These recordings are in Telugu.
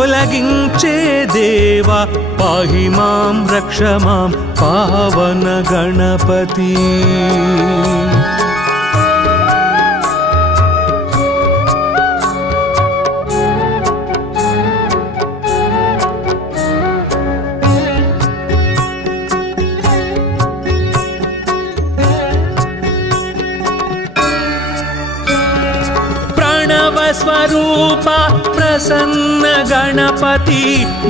తొలగించే దేవా పాహి మాం రక్ష మాం పావన గణపతి. స్వరూప ప్రసన్న గణపతి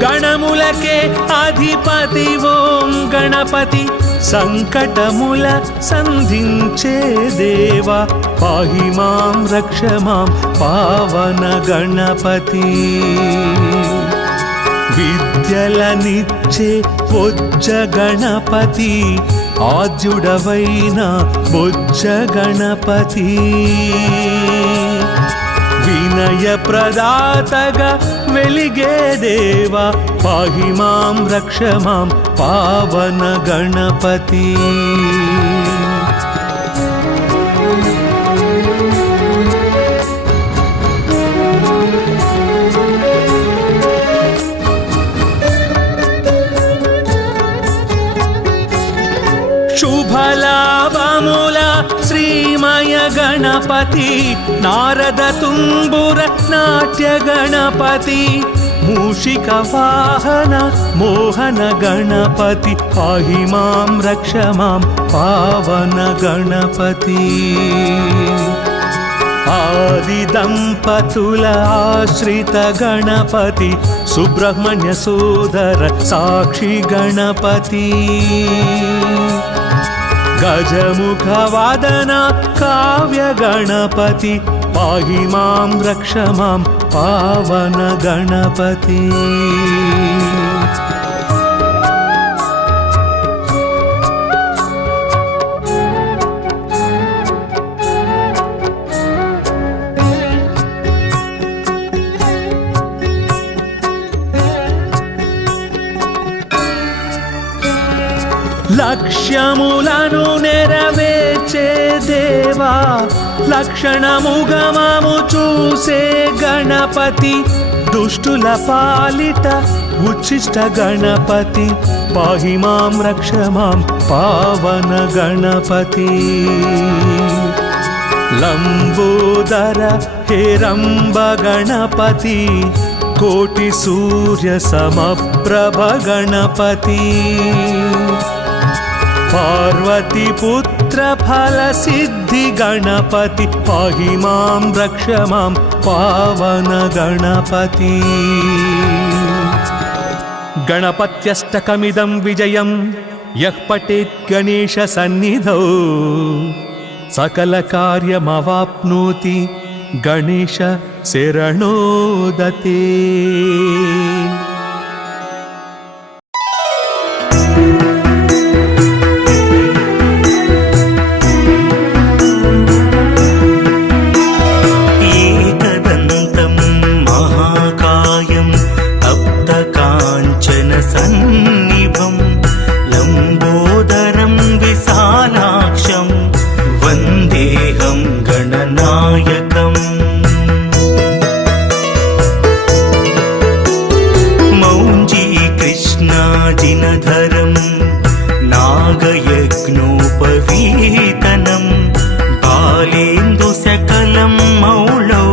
గణములకే అధిపతి ఓం గణపతి. సంకటముల సంధించే దేవా పాహి మాం రక్ష మాం పావన గణపతి. విద్యలనిచ్చే బొజ్జ గణపతి ఆద్యుడవైన బొజ్జ గణపతి. వినయ ప్రదాతగా వెలిగే దేవా పాహి మాం రక్ష మాం పావన గణపతి. శుభలాభముల శ్రీమయ గణపతి నారద తుంబుర నాట్య గణపతి. మూషిక వాహన మోహన గణపతి పాహి మాం రక్ష మాం పావన గణపతి. ఆది దంపతుల ఆశ్రిత గణపతి సుబ్రహ్మణ్య సోదర సాక్షి గణపతి. గజముఖ వాదన కావ్య గణపతి పాహి మాం రక్ష మాం పావన గణపతి. లక్ష్యములను నెరవేర్చే దేవా లక్షణముగమము చూసే గణపతి. దుష్టుల పాలిట ఉచ్చిష్ట గణపతి పాహి మాం రక్ష మాం పావన గణపతి. లంబోదర హేరంబ గణపతి కోటి సూర్య సమప్రభ గణపతి. పార్వతి పుత్ర ఫల సిద్ధి గణపతి పాహి మాం రక్ష మాం పావన గణపతి. గణపత్యష్టకమిదం విజయం యః పఠేత్ గణేశ సన్నిధౌ సకల కార్యమవాప్నోతి గణేశ శరణోదతే. సన్నిభం లంబోదరం విశాలాక్షం వందేహం గణనాయకం. మౌంజీ కృష్ణాజినధరం నాగయజ్ఞోపవీతనం బాలేందు సకలం మౌళౌ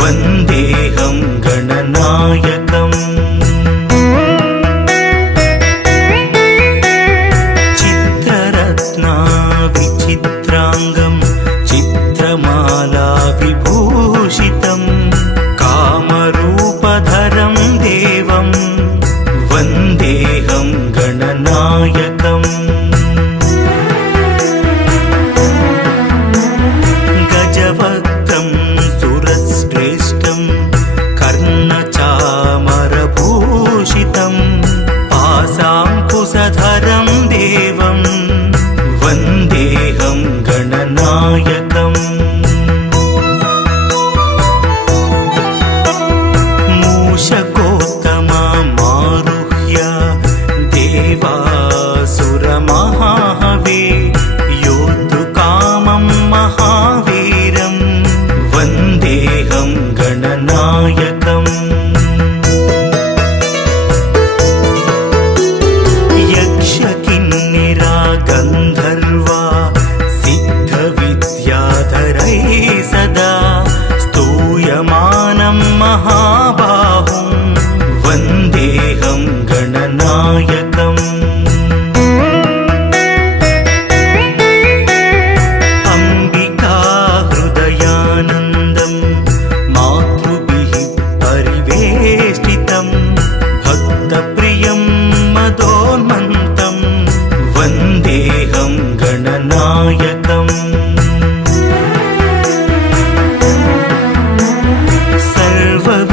వందేహం గణనాయకం. చిత్రాంగం చిత్రమాలా విభూషితం కామరూపధరం దేవం వందేహం గణనాయకం. గజవక్త్రం సురశ్రేష్టం కర్ణచామరభూషితం పాశాంకుశధరం దేవం వందేహం గణనాయకం. सदा स्तूयमानं महाबाहुं वन्देऽहं गणनायकम् अम्बिका हृदयानन्दं मातृभिः परिवेष्टितं भक्तप्रियं मदोन्मन्तं वन्देऽहं गणनायकम्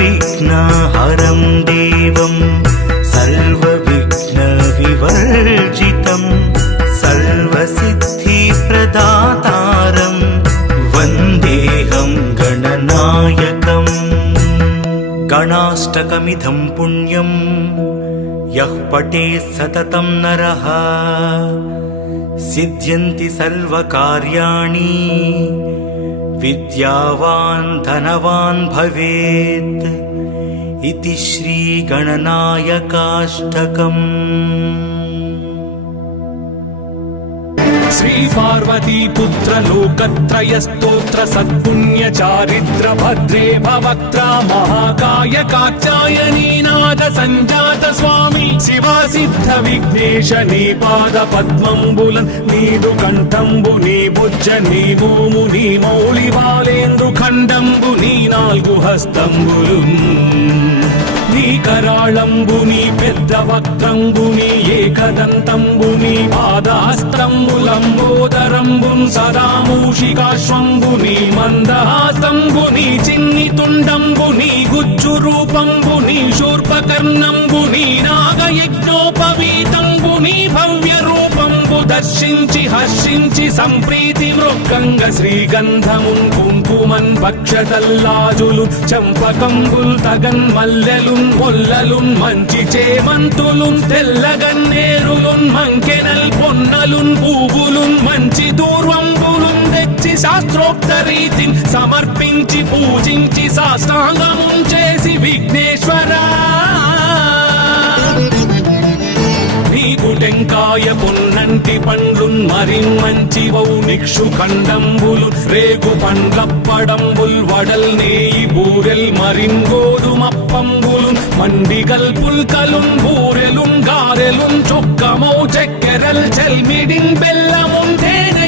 सर्वविघ्नहरं देवं सर्वविघ्नविवर्जितं सर्वसिद्धिप्रदातारं वन्देऽहं गणनायकम् गणाष्टकमिदं पुण्यं यः पठेत् सततं नरः सिद्ध्यन्ति सर्वकार्याणि विद्यावान् धनवान् भवेत् इति श्रीगणनायकाष्टकम्। श्री पार्वती पुत्र लोकत्रय स्तोत्र सत्पुण्य चारिद्र भद्रे भवक्त्रा महाकाय कात्यायनी नाद संजात स्वामी शिवा सिद्ध विघ्नेश नी पाद पद्मंबुलं नीदु कंठंबु नी भुज नी भूमु नी मौళి బాలేంద్రు ఖండంబు నీ నాలుగు హస్తంబులు నీ కరాళంబు నీ పెద్ద వక్త్రంబు నీ ఏకదంతంబు నీ పాదహస్తంబులంబోదరంబున్ సదా మూషికాశ్వంబు నీ మందహాస్తంబు నీ చిన్ని తుండంబు నీ గుజ్జు రూపంబు నీ శూర్పకర్ణంబు నీ నాగయజ్ఞోపవీతంబు నీ భవ్య రూపంబు దర్శించి హర్షించి సంప్రీతి మృక్కంగ శ్రీగంధమున్ కుంకుమన్ భక్షతల్లాజులు చంపకంబుల్ తగన్ మల్లెలున్ మొల్లలున్ మంచి చేమంతులున్ తెల్లగన్నేరులున్ మంకెనల్ పొన్నలున్ పూవులున్ మంచి దూర్వంబులున్ తెచ్చి శాస్త్రోక్త రీతిని సమర్పించి పూజించి సాష్టాంగమున్ చేసి విఘ్నేశ్వరా నీకు టెంకాయ పొన్నంటి పండ్లున్ మరిన్ మంచివౌ నిక్షు ఖండంబులు రేగు పండ్లప్పడంబుల్ వడల్ నేయి బూరెల్ మరిన్ గోధుమప్పంబులు మండిగల్ పుల్కలున్ బూరెలున్ గారెలున్ చొక్కమౌ చక్కెరల్ చెల్మిడిన్ బెల్లమున్ తేనె